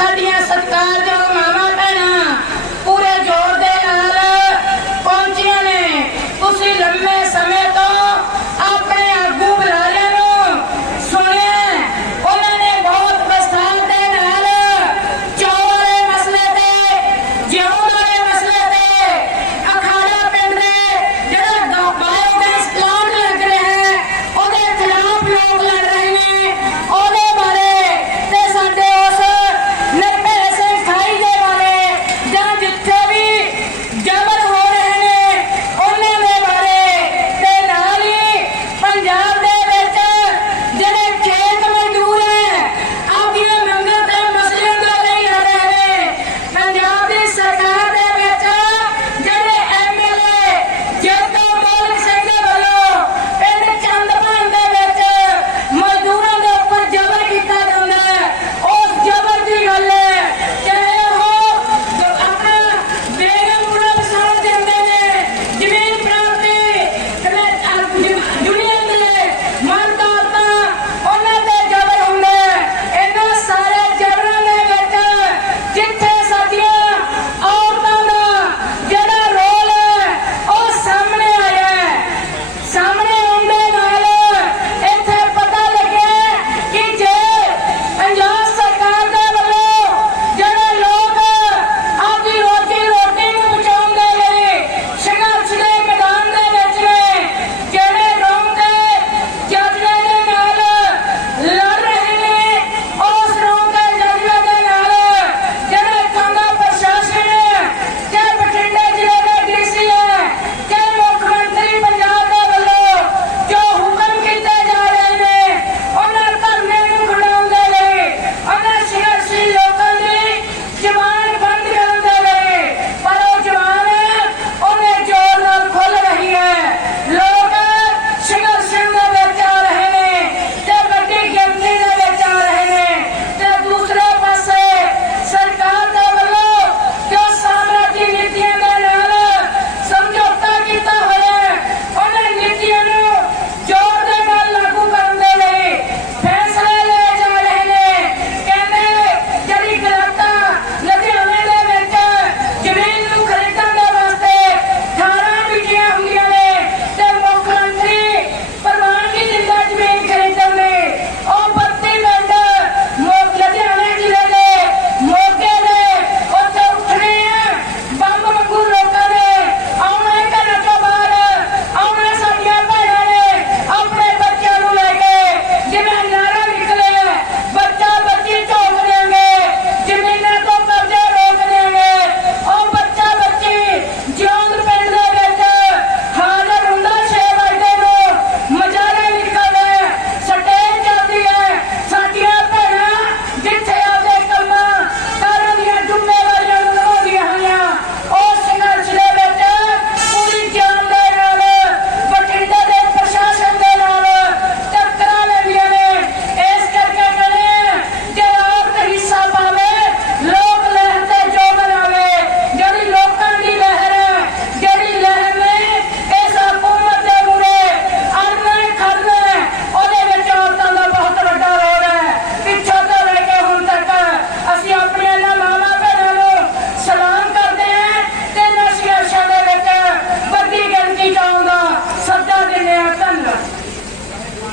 Yeah.